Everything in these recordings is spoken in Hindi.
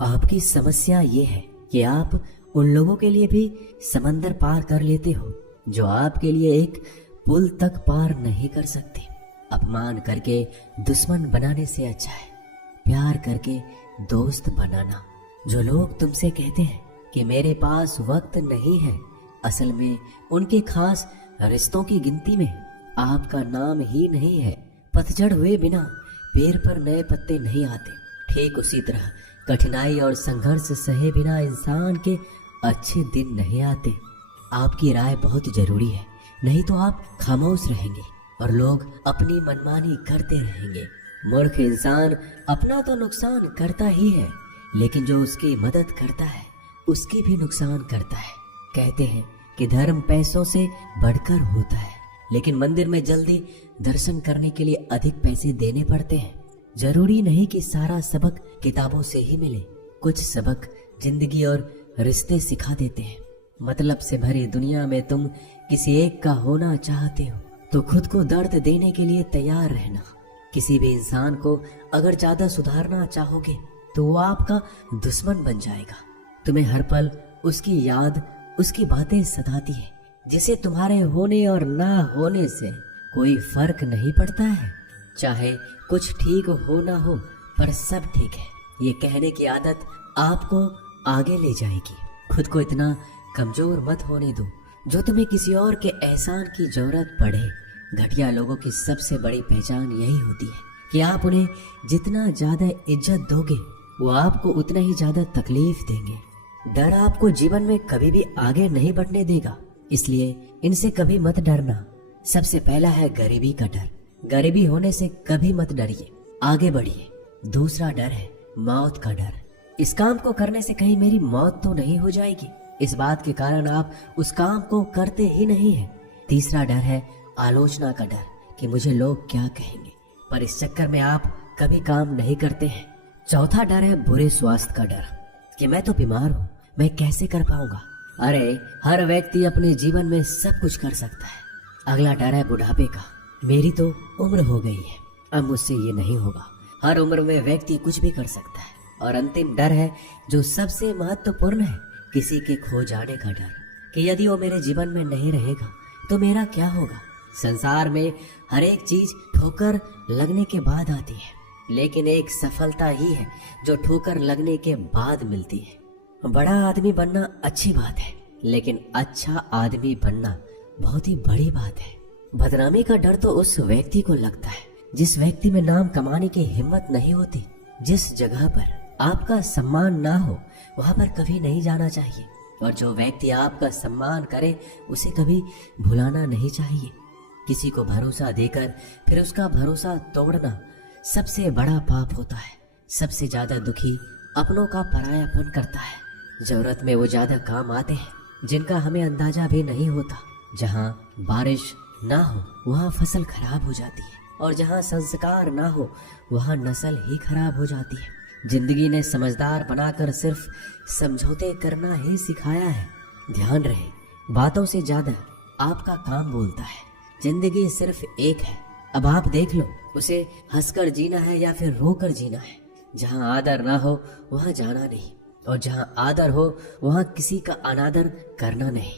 आपकी समस्या ये है कि आप उन लोगों के लिए भी समंदर पार कर लेते हो जो आपके लिए एक पुल तक पार नहीं कर सकते। अपमान करके दुश्मन बनाने से अच्छा है प्यार करके दोस्त बनाना। जो लोग तुमसे कहते हैं कि मेरे पास वक्त नहीं है, असल में उनके खास रिश्तों की गिनती में आपका नाम ही नहीं है। पतझड़ हुए बिना पेड़ पर नए पत्ते नहीं आते। ठीक उसी तरह कठिनाई और संघर्ष सहे बिना इंसान के अच्छे दिन नहीं आते। आपकी राय बहुत जरूरी है, नहीं तो आप खामोश रहेंगे और लोग अपनी मनमानी करते रहेंगे। मूर्ख इंसान अपना तो नुकसान करता ही है, लेकिन जो उसकी मदद करता है उसकी भी नुकसान करता है। कहते हैं कि धर्म पैसों से बढ़कर होता है, लेकिन मंदिर में जल्दी दर्शन करने के लिए अधिक पैसे देने पड़ते हैं। जरूरी नहीं कि सारा सबक किताबों से ही मिले। कुछ सबक जिंदगी और रिश्ते सिखा देते हैं। मतलब से भरी दुनिया में तुम किसी एक का होना चाहते हो तो खुद को दर्द देने के लिए तैयार रहना। किसी भी इंसान को अगर ज्यादा सुधारना चाहोगे तो वो आपका दुश्मन बन जाएगा। तुम्हें हर पल उसकी याद, उसकी बातें सताती है, जिसे तुम्हारे होने और ना होने से कोई फर्क नहीं पड़ता है। चाहे कुछ ठीक हो ना हो, पर सब ठीक है ये कहने की आदत आपको आगे ले जाएगी। खुद को इतना कमजोर मत होने दो जो तुम्हें किसी और के एहसान की जरूरत पड़े। घटिया लोगों की सबसे बड़ी पहचान यही होती है कि आप उन्हें जितना ज्यादा इज्जत दोगे वो आपको उतना ही ज्यादा तकलीफ देंगे। डर आपको जीवन में कभी भी आगे नहीं बढ़ने देगा, इसलिए इनसे कभी मत डरना। सबसे पहला है गरीबी का डर। गरीबी होने से कभी मत डरिए, आगे बढ़िए। दूसरा डर है मौत का डर। इस काम को करने से कहीं मेरी मौत तो नहीं हो जाएगी, इस बात के कारण आप उस काम को करते ही नहीं है। तीसरा डर है आलोचना का डर कि मुझे लोग क्या कहेंगे, पर इस चक्कर में आप कभी काम नहीं करते हैं। चौथा डर है बुरे स्वास्थ्य का डर कि मैं तो बीमार हूँ, मैं कैसे कर पाऊंगा। अरे हर व्यक्ति अपने जीवन में सब कुछ कर सकता है। अगला डर है बुढ़ापे का। मेरी तो उम्र हो गई है, अब मुझसे ये नहीं होगा। हर उम्र में व्यक्ति कुछ भी कर सकता है। और अंतिम डर है जो सबसे महत्वपूर्ण है, किसी के खो जाने का डर कि यदि वो मेरे जीवन में नहीं रहेगा तो मेरा क्या होगा। संसार में हर एक चीज ठोकर लगने के बाद आती है, लेकिन एक सफलता ही है जो ठोकर लगने के बाद मिलती है। बड़ा आदमी बनना अच्छी बात है, लेकिन अच्छा आदमी बनना बहुत ही बड़ी बात है। बदनामी का डर तो उस व्यक्ति को लगता है जिस व्यक्ति में नाम कमाने की हिम्मत नहीं होती। जिस जगह पर आपका सम्मान ना हो वहां पर कभी नहीं जाना चाहिए, और जो व्यक्ति आपका सम्मान करे उसे कभी भुलाना नहीं चाहिए। किसी को भरोसा देकर फिर उसका भरोसा तोड़ना सबसे बड़ा पाप होता है। सबसे ज्यादा दुखी अपनों का परायापन करता है। जरूरत में वो ज्यादा काम आते हैं जिनका हमें अंदाजा भी नहीं होता। जहाँ बारिश ना हो वहाँ फसल खराब हो जाती है, और जहाँ संस्कार ना हो वहाँ नस्ल ही खराब हो जाती है। जिंदगी ने समझदार बनाकर सिर्फ समझौते करना ही सिखाया है। ध्यान रहे बातों से ज्यादा आपका काम बोलता है। जिंदगी सिर्फ एक है, अब आप देख लो उसे हंसकर जीना है या फिर रोकर जीना है। जहाँ आदर ना हो वहाँ जाना नहीं, और जहाँ आदर हो वहाँ किसी का अनादर करना नहीं।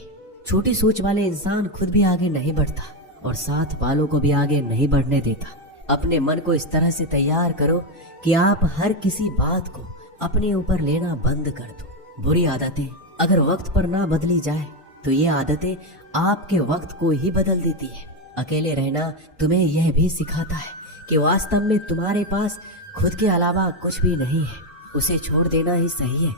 छोटी सोच वाले इंसान खुद भी आगे नहीं बढ़ता और साथ वालों को भी आगे नहीं बढ़ने देता। अपने मन को इस तरह से तैयार करो कि आप हर किसी बात को अपने ऊपर लेना बंद कर दो। बुरी आदतें अगर वक्त पर ना बदली जाए तो ये आदतें आपके वक्त को ही बदल देती है। अकेले रहना तुम्हें यह भी सिखाता है कि वास्तव में तुम्हारे पास खुद के अलावा कुछ भी नहीं है। उसे छोड़ देना ही सही है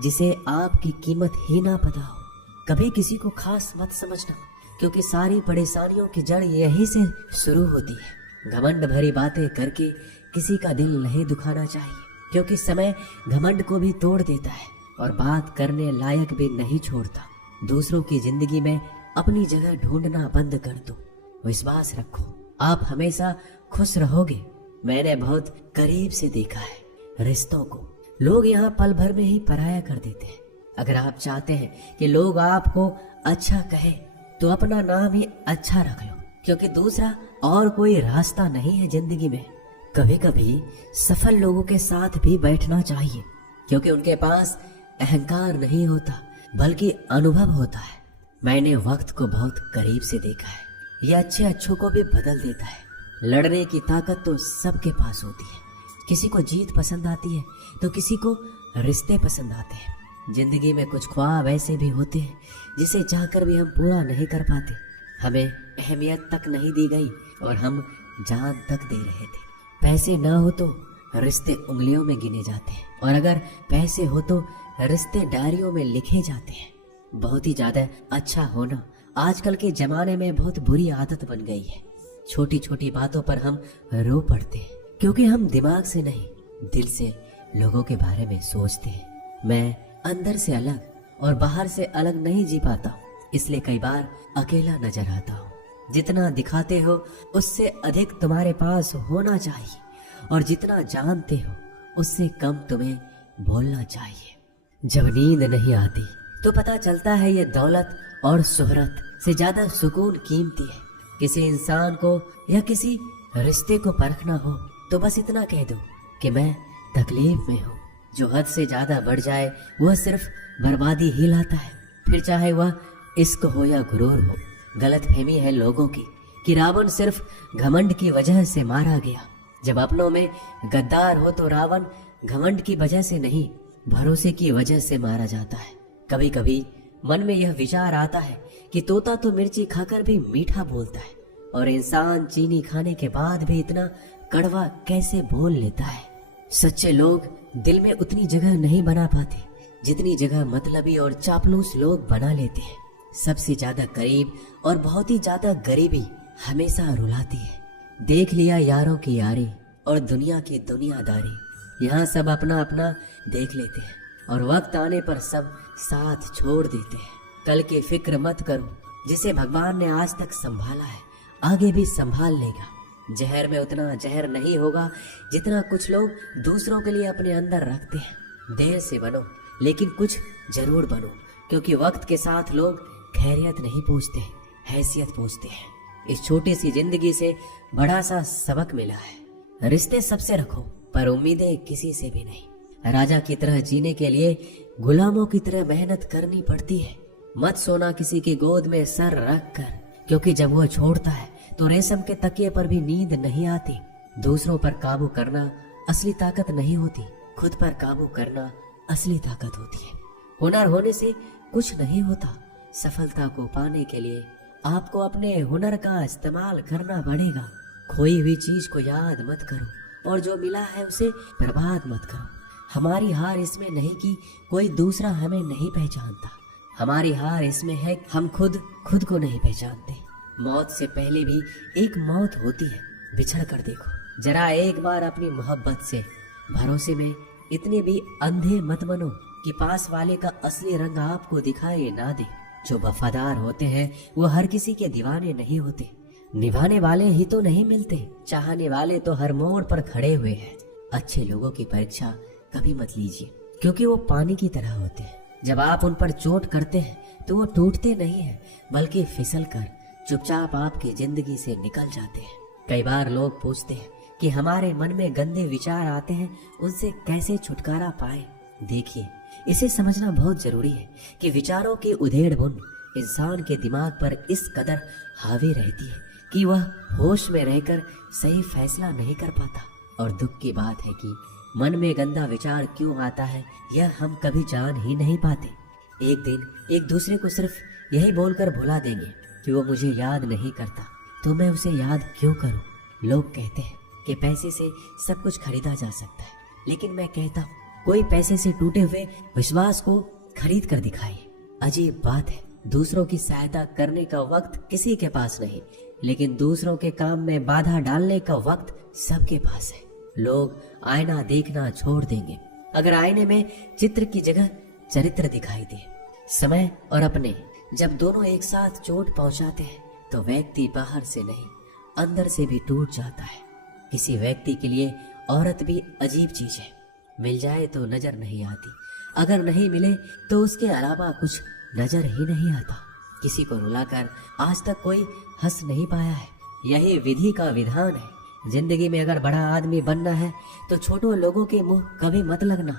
जिसे आपकी कीमत ही ना पता हो। कभी किसी को खास मत समझना, क्योंकि सारी परेशानियों की जड़ यहीं से शुरू होती है। घमंड भरी बातें करके किसी का दिल नहीं दुखाना चाहिए, क्योंकि समय घमंड को भी तोड़ देता है और बात करने लायक भी नहीं छोड़ता। दूसरों की जिंदगी में अपनी जगह ढूंढना बंद कर दो। विश्वास रखो आप हमेशा खुश रहोगे। मैंने बहुत करीब से देखा है रिश्तों को लोग यहाँ पल भर में ही पराया कर देते हैं। अगर आप चाहते हैं कि लोग आपको अच्छा कहे तो अपना नाम ही अच्छा रख लो, क्योंकि दूसरा और कोई रास्ता नहीं है जिंदगी में। कभी कभी सफल लोगों के साथ भी बैठना चाहिए, क्योंकि उनके पास अहंकार नहीं होता बल्कि अनुभव होता है। मैंने वक्त को बहुत करीब से देखा है। यह अच्छों को भी बदल देता है। लड़ने की ताकत तो सबके पास होती है। किसी को जीत पसंद आती है तो किसी को रिश्ते पसंद आते हैं। जिंदगी में कुछ ख्वाब ऐसे भी होते हैं जिसे चाहकर भी हम पूरा नहीं कर पाते। हमें अहमियत तक नहीं दी गई और हम जान तक दे रहे थे। पैसे ना हो तो रिश्ते उंगलियों में गिने जाते हैं, और अगर पैसे हो तो रिश्ते डायरियों में लिखे जाते हैं। बहुत ही ज्यादा अच्छा होना आजकल के जमाने में बहुत बुरी आदत बन गई है। छोटी छोटी बातों पर हम रो पड़ते हैं क्योंकि हम दिमाग से नहीं, दिल से लोगों के बारे में सोचते हैं। मैं अंदर से अलग और बाहर से अलग नहीं जी पाता हूँ, इसलिए कई बार अकेला नजर आता हूँ। जितना दिखाते हो उससे अधिक तुम्हारे पास होना चाहिए, और जितना जानते हो उससे कम तुम्हें बोलना चाहिए। जब नींद नहीं आती तो पता चलता है ये दौलत और शोहरत से ज्यादा सुकून कीमती है। किसी इंसान को या किसी रिश्ते को परखना हो तो बस इतना कह दो कि मैं तकलीफ में हूँ। जो हद से ज्यादा बढ़ जाए वह सिर्फ बर्बादी ही लाता है, फिर चाहे वह इश्क हो या गुरूर हो। गलतफहमी है लोगों की कि रावण सिर्फ घमंड की वजह से मारा गया। जब अपनों में गद्दार हो तो रावण घमंड की वजह से नहीं, भरोसे की वजह से मारा जाता है। कभी कभी मन में यह विचार आता है कि तोता तो मिर्ची खाकर भी मीठा बोलता है, और इंसान चीनी खाने के बाद भी इतना कड़वा कैसे बोल लेता है। सच्चे लोग दिल में उतनी जगह नहीं बना पाते जितनी जगह मतलबी और चापलूस लोग बना लेते हैं। सबसे ज्यादा करीब और बहुत ही ज्यादा गरीबी हमेशा रुलाती है। देख लिया यारों की यारी और दुनिया की दुनियादारी। यहाँ सब अपना अपना देख लेते हैं और वक्त आने पर सब साथ छोड़ देते हैं। कल की फिक्र मत करो, जिसे भगवान ने आज तक संभाला है आगे भी संभाल लेगा। जहर में उतना जहर नहीं होगा जितना कुछ लोग दूसरों के लिए अपने अंदर रखते हैं। देर से बनो लेकिन कुछ जरूर बनो, क्योंकि वक्त के साथ लोग खैरियत नहीं पूछते, हैसियत पूछते हैं। इस छोटी सी जिंदगी से बड़ा सा सबक मिला है। रिश्ते सबसे रखो पर उम्मीदें किसी से भी नहीं। राजा की तरह जीने के लिए गुलामों की तरह मेहनत करनी पड़ती है। मत सोना किसी की गोद में सर रख कर, क्योंकि जब वह छोड़ता है तो रेशम के तकिए पर भी नींद नहीं आती। दूसरों पर काबू करना असली ताकत नहीं होती, खुद पर काबू करना असली ताकत होती है। हुनर होने से कुछ नहीं होता। सफलता को पाने के लिए आपको अपने हुनर का इस्तेमाल करना पड़ेगा। खोई हुई चीज को याद मत करो और जो मिला है उसे बर्बाद मत करो। हमारी हार इसमें नहीं कि कोई दूसरा हमें नहीं पहचानता, हमारी हार इसमें है हम खुद को नहीं पहचानते। मौत से पहले भी एक मौत होती है, बिछड़ कर देखो। जरा एक बार अपनी मोहब्बत से, भरोसे में इतने भी अंधे मत बनो कि पास वाले का असली रंग आपको दिखाई ना दे। जो वफादार होते हैं वो हर किसी के दीवाने नहीं होते। निभाने वाले ही तो नहीं मिलते, चाहने वाले तो हर मोड़ पर खड़े हुए हैं। अच्छे लोगों की परीक्षा कभी मत लीजिए, क्योंकि वो पानी की तरह होते हैं। जब आप उन पर चोट करते हैं तो वो टूटते नहीं हैं, बल्कि फिसल कर चुपचाप आपकी जिंदगी से निकल जाते हैं। कई बार लोग पूछते हैं कि हमारे मन में गंदे विचार आते हैं, उनसे कैसे छुटकारा पाए। देखिए, इसे समझना बहुत जरूरी है कि विचारों की उधेड़ बुन इंसान के दिमाग पर इस कदर हावी रहती है कि वह होश में रहकर सही फैसला नहीं कर पाता। और दुख की बात है कि मन में गंदा विचार क्यों आता है यह हम कभी जान ही नहीं पाते। एक दिन एक दूसरे को सिर्फ यही बोलकर भुला देंगे कि वो मुझे याद नहीं करता, तो मैं उसे याद क्यों करूं। लोग कहते हैं कि पैसे से सब कुछ खरीदा जा सकता है, लेकिन मैं कहता हूँ कोई पैसे से टूटे हुए विश्वास को खरीद कर दिखाए। अजीब बात है, दूसरों की सहायता करने का वक्त किसी के पास नहीं, लेकिन दूसरों के काम में बाधा डालने का वक्त सबके पास है। लोग आईना देखना छोड़ देंगे अगर आईने में चित्र की जगह चरित्र दिखाई दे। समय और अपने जब दोनों एक साथ चोट पहुंचाते हैं तो व्यक्ति बाहर से नहीं अंदर से भी टूट जाता है। किसी व्यक्ति के लिए औरत भी अजीब चीज है। मिल जाए तो नजर नहीं आती, अगर नहीं मिले तो उसके अलावा कुछ नजर ही नहीं आता। किसी को रुलाकर आज तक कोई हंस नहीं पाया है। यही विधि का विधान है। जिंदगी में अगर बड़ा आदमी बनना है तो छोटों लोगों के मुंह कभी मत लगना।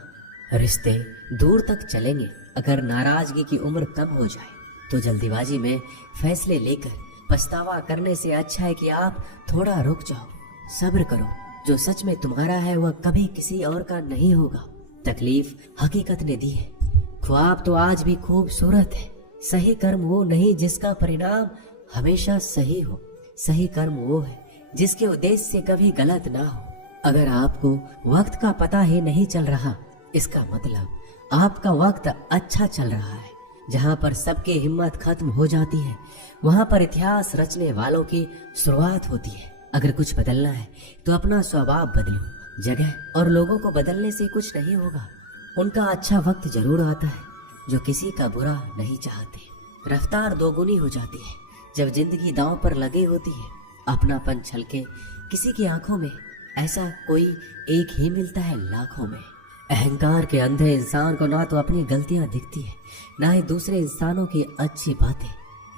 रिश्ते दूर तक चलेंगे। अगर नाराजगी की उम्र कम हो जाए तो जल्दीबाजी में फैसले लेकर पछतावा करने से अच्छा है कि आप थोड़ा रुक जाओ, सब्र करो। जो सच में तुम्हारा है वह कभी किसी और का नहीं होगा। तकलीफ हकीकत ने दी है, ख्वाब तो आज भी खूबसूरत है। सही कर्म वो नहीं जिसका परिणाम हमेशा सही हो। सही कर्म वो है जिसके उद्देश्य से कभी गलत ना हो। अगर आपको वक्त का पता ही नहीं चल रहा, इसका मतलब आपका वक्त अच्छा चल रहा है। जहाँ पर सबकी हिम्मत खत्म हो जाती है वहाँ पर इतिहास रचने वालों की शुरुआत होती है। अगर कुछ बदलना है तो अपना स्वभाव बदलो। जगह और लोगों को बदलने से कुछ नहीं होगा। उनका अच्छा वक्त जरूर आता है जो किसी का बुरा नहीं चाहते। रफ्तार दोगुनी हो जाती है जब जिंदगी दांव पर लगी होती है। अपनापन छलके किसी की आंखों में, ऐसा कोई एक ही मिलता है लाखों में। अहंकार के अंधे इंसान को ना तो अपनी गलतियां दिखती है ना ही दूसरे इंसानों की अच्छी बातें।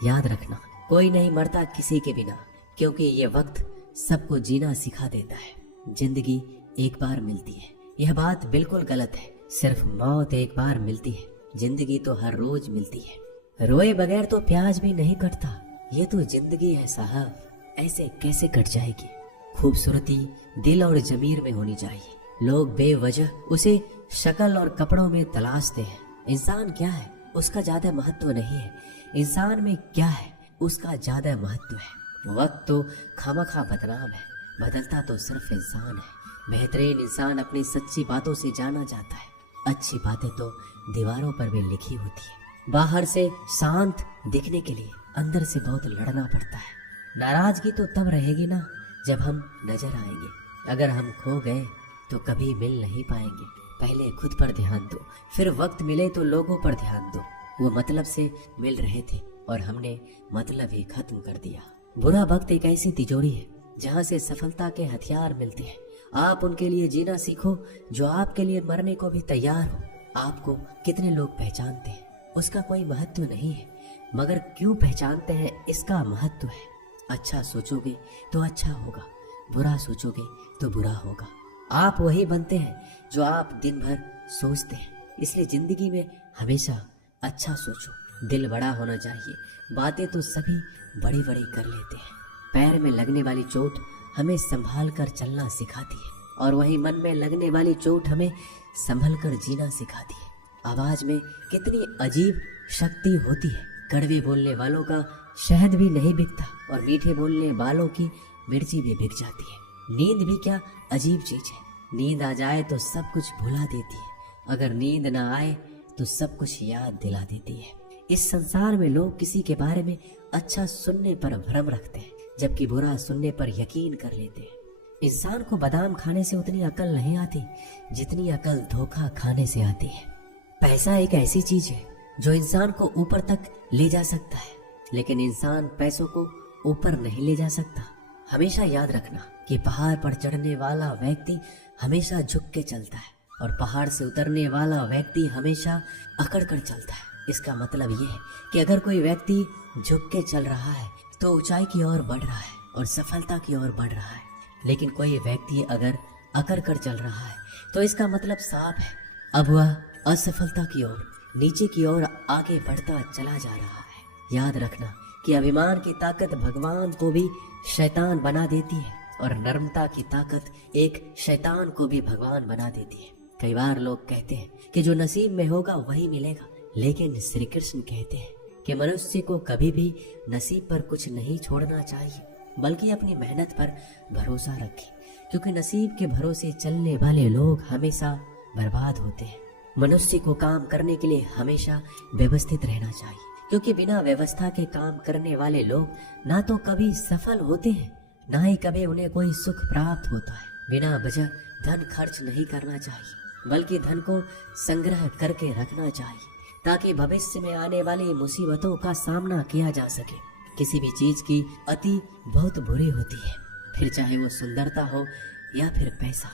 याद रखना, कोई नहीं मरता किसी के बिना, क्योंकि ये वक्त सबको जीना सिखा देता है। जिंदगी एक बार मिलती है, यह बात बिल्कुल गलत है। सिर्फ मौत एक बार मिलती है, जिंदगी तो हर रोज मिलती है। रोए बगैर तो प्याज भी नहीं कटता, ये तो जिंदगी है साहब, ऐसे कैसे कट जाएगी। खूबसूरती दिल और जमीर में होनी चाहिए। लोग बेवजह उसे शक्ल और कपड़ों में तलाशते हैं। इंसान क्या है उसका ज्यादा महत्व नहीं है, इंसान में क्या है उसका ज्यादा महत्व है। वक्त तो खामखा बदनाम है, बदलता तो सिर्फ इंसान है। बेहतरीन इंसान अपनी सच्ची बातों से जाना जाता है। अच्छी बातें तो दीवारों पर भी लिखी होती है। बाहर से शांत दिखने के लिए अंदर से बहुत लड़ना पड़ता है। नाराजगी तो तब रहेगी ना जब हम नजर आएंगे। अगर हम खो गए तो कभी मिल नहीं पाएंगे। पहले खुद पर ध्यान दो, फिर वक्त मिले तो लोगों पर ध्यान दो। वो मतलब से मिल रहे थे और हमने मतलब ही खत्म कर दिया। बुरा वक्त एक ऐसी तिजोरी है जहाँ से सफलता के हथियार मिलते हैं। आप उनके लिए जीना सीखो जो आपके लिए मरने को भी तैयार हो। आपको कितने लोग पहचानते हैं उसका कोई महत्व नहीं है, मगर क्यों पहचानते हैं इसका महत्व है। अच्छा सोचोगे तो अच्छा होगा, बुरा सोचोगे तो बुरा होगा। आप वही बनते हैं जो आप दिन भर सोचते हैं। इसलिए जिंदगी में हमेशा अच्छा सोचो। दिल बड़ा होना चाहिए। बातें तो सभी बड़ी बड़ी कर लेते हैं। पैर में लगने वाली चोट हमें संभाल कर चलना सिखाती है, और वही मन में लगने वाली चोट हमें संभल कर जीना सिखाती है। आवाज में कितनी अजीब शक्ति होती है। कड़वे बोलने वालों का शहद भी नहीं बिकता और मीठे बोलने वालों की मिर्ची भी बिक जाती है। नींद भी क्या अजीब चीज है। नींद आ जाए तो सब कुछ भुला देती है, अगर नींद ना आए तो सब कुछ याद दिला देती है। इस संसार में लोग किसी के बारे में अच्छा सुनने पर भ्रम रखते हैं, जबकि बुरा सुनने पर यकीन कर लेते हैं। इंसान को बादाम खाने से उतनी अकल नहीं आती जितनी अकल धोखा खाने से आती है। पैसा एक ऐसी चीज है जो इंसान को ऊपर तक ले जा सकता है, लेकिन इंसान पैसों को ऊपर नहीं ले जा सकता। हमेशा याद रखना कि पहाड़ पर चढ़ने वाला व्यक्ति हमेशा झुक के चलता है और पहाड़ से उतरने वाला व्यक्ति हमेशा अकड़ कर चलता है। इसका मतलब ये है कि अगर कोई व्यक्ति झुक के चल रहा है तो ऊंचाई की ओर बढ़ रहा है और सफलता की ओर बढ़ रहा है, लेकिन कोई व्यक्ति अगर अकड़ कर चल रहा है तो इसका मतलब साफ है, अब वह असफलता की ओर, नीचे की ओर आगे बढ़ता चला जा रहा है। याद रखना कि अभिमान की ताकत भगवान को भी शैतान बना देती है और नर्मता की ताकत एक शैतान को भी भगवान बना देती है। कई बार लोग कहते हैं कि जो नसीब में होगा वही मिलेगा, लेकिन श्री कृष्ण कहते हैं कि मनुष्य को कभी भी नसीब पर कुछ नहीं छोड़ना चाहिए, बल्कि अपनी मेहनत पर भरोसा रखे, क्योंकि नसीब के भरोसे चलने वाले लोग हमेशा बर्बाद होते हैं। मनुष्य को काम करने के लिए हमेशा व्यवस्थित रहना चाहिए, क्योंकि बिना व्यवस्था के काम करने वाले लोग ना तो कभी सफल होते हैं, ना ही कभी उन्हें कोई सुख प्राप्त होता है। बिना वजह धन खर्च नहीं करना चाहिए, बल्कि धन को संग्रह करके रखना चाहिए, ताकि भविष्य में आने वाली मुसीबतों का सामना किया जा सके। किसी भी चीज की अति बहुत बुरी होती है, फिर चाहे वो सुंदरता हो या फिर पैसा।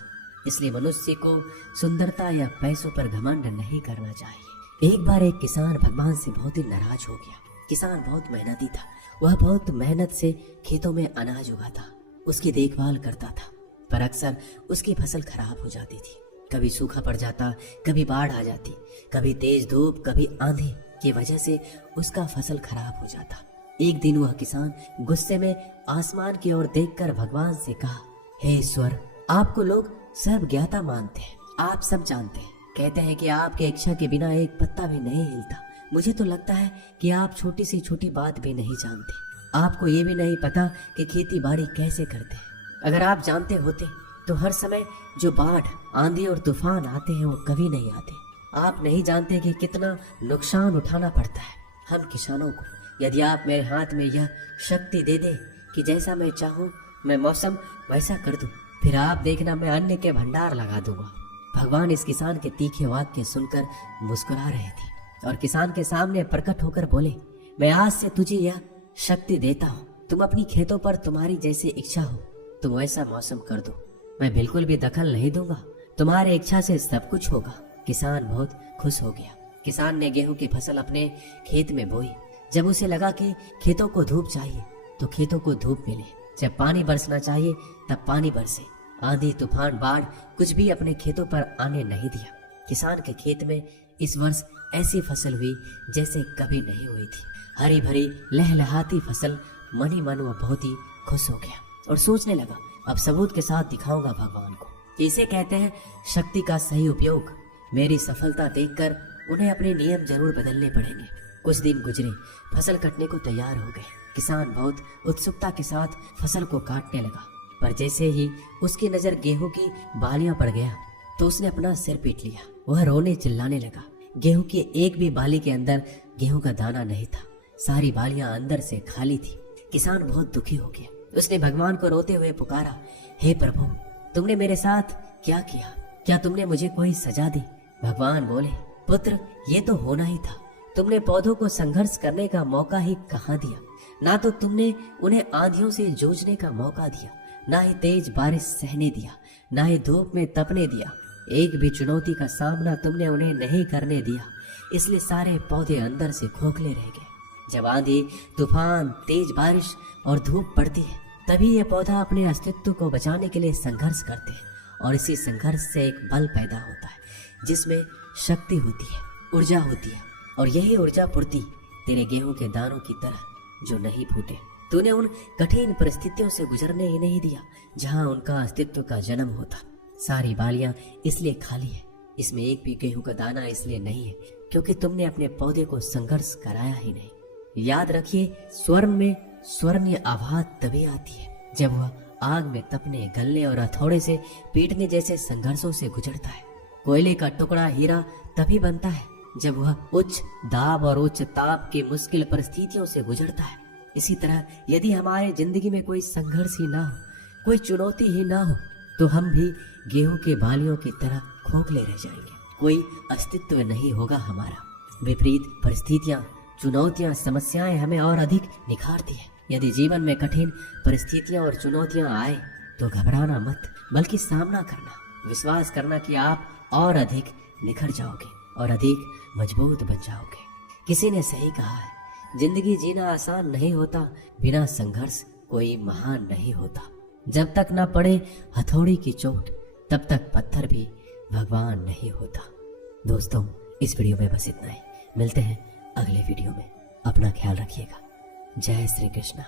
इसलिए मनुष्य को सुंदरता या पैसों पर घमंड नहीं करना चाहिए। एक बार एक किसान भगवान से बहुत ही नाराज हो गया। किसान बहुत मेहनती था, वह बहुत मेहनत से खेतों में अनाज उगाता, उसकी देखभाल करता था, पर अक्सर उसकी फसल खराब हो जाती थी। कभी सूखा पड़ जाता, कभी बाढ़ आ जाती, कभी तेज धूप, कभी आंधी की वजह से उसका फसल खराब हो जाता। एक दिन वह किसान गुस्से में आसमान की ओर देखकर भगवान से कहा, हे ईश्वर, आपको लोग सर्व ज्ञाता मानते हैं, आप सब जानते हैं, कहते हैं कि आपके इच्छा के बिना एक पत्ता भी नहीं हिलता। मुझे तो लगता है कि आप छोटी से छोटी बात भी नहीं जानते। आपको ये भी नहीं पता कि खेती बाड़ी कैसे करते हैं। अगर आप जानते होते तो हर समय जो बाढ़, आंधी और तूफान आते हैं वो कभी नहीं आते। आप नहीं जानते कि कितना नुकसान उठाना पड़ता है हम किसानों को। यदि आप मेरे हाथ में यह शक्ति दे दे कि जैसा मैं चाहूँ मैं मौसम वैसा कर दूं, फिर आप देखना मैं अन्न के भंडार लगा दूंगा। भगवान इस किसान के तीखे वाक्य सुनकर मुस्कुरा रहे थे और किसान के सामने प्रकट होकर बोले, मैं आज से तुझे यह शक्ति देता हूँ। तुम अपनी खेतों पर तुम्हारी जैसी इच्छा हो तुम वैसा मौसम कर दो। मैं बिल्कुल भी दखल नहीं दूंगा। तुम्हारी इच्छा से सब कुछ होगा। किसान बहुत खुश हो गया। किसान ने गेहूं की फसल अपने खेत में बोई। जब उसे लगा कि खेतों को धूप चाहिए तो खेतों को धूप मिले, जब पानी बरसना चाहिए तब पानी बरसे। आंधी, तूफान, बाढ़ कुछ भी अपने खेतों पर आने नहीं दिया। किसान के खेत में इस वर्ष ऐसी फसल हुई जैसे कभी नहीं हुई थी। हरी भरी लहलहाती फसल। मन ही मन वह बहुत ही खुश हो गया और सोचने लगा, अब सबूत के साथ दिखाऊंगा भगवान को। इसे कहते हैं शक्ति का सही उपयोग। मेरी सफलता देखकर उन्हें अपने नियम जरूर बदलने पड़ेंगे। कुछ दिन गुजरे, फसल कटने को तैयार हो गए। किसान बहुत उत्सुकता के साथ फसल को काटने लगा, पर जैसे ही उसकी नजर गेहूं की बालियों पर गया तो उसने अपना सिर पीट लिया। वह रोने चिल्लाने लगा। गेहूं की एक भी बाली के अंदर गेहूं का दाना नहीं था। सारी बालियां अंदर से खाली थी। किसान बहुत दुखी हो गया। उसने भगवान को रोते हुए पुकारा, हे प्रभु, तुमने मेरे साथ क्या किया? क्या तुमने मुझे कोई सजा दी? भगवान बोले, पुत्र, ये तो होना ही था। तुमने पौधों को संघर्ष करने का मौका ही कहाँ दिया। ना तो तुमने उन्हें आंधियों से जूझने का मौका दिया, ना ही तेज बारिश सहने दिया, ना ही धूप में तपने दिया। एक भी चुनौती का सामना तुमने उन्हें नहीं करने दिया। इसलिए सारे पौधे अंदर से खोखले रह गए। जब आंधी, तूफान, तेज बारिश और धूप पड़ती है तभी ये पौधा अपने अस्तित्व को बचाने के लिए संघर्ष करते हैं, और इसी संघर्ष से एक बल पैदा होता है जिसमें शक्ति होती है, ऊर्जा होती है। और यही ऊर्जा पूर्ति तेरे गेहूं के दानों की तरह जो नहीं फूटे। तूने उन कठिन परिस्थितियों से गुजरने ही नहीं दिया जहां उनका अस्तित्व का जन्म होता। सारी बालियां इसलिए खाली है, इसमें एक भी गेहूं का दाना इसलिए नहीं है क्योंकि तुमने अपने पौधे को संघर्ष कराया ही नहीं। याद रखिए, स्वर्ण में स्वर्णीय आवाज तभी आती है जब वह आग में तपने, गलने और हथौड़े से पीटने जैसे संघर्षों से गुजरता है। कोयले का टुकड़ा हीरा तभी बनता है जब वह उच्च दाब और उच्च ताप की मुश्किल परिस्थितियों से गुजरता है। इसी तरह यदि हमारे जिंदगी में कोई संघर्ष ही ना हो, कोई चुनौती ही ना हो, तो हम भी गेहूं के बालियों की तरह खोखले रह जाएंगे। कोई अस्तित्व नहीं होगा हमारा। विपरीत परिस्थितियां, चुनौतियां, समस्याएं हमें और अधिक निखारती है। यदि जीवन में कठिन परिस्थितियां और चुनौतियां आए तो घबराना मत, बल्कि सामना करना, विश्वास करना कि आप और अधिक निखर जाओगे और अधिक मजबूत बन जाओगे। किसी ने सही कहा है, जिंदगी जीना आसान नहीं होता, बिना संघर्ष कोई महान नहीं होता। जब तक न पड़े हथौड़ी की चोट तब तक पत्थर भी भगवान नहीं होता। दोस्तों, इस वीडियो में बस इतना ही। मिलते हैं अगले वीडियो में। अपना ख्याल रखिएगा। जय श्री कृष्ण।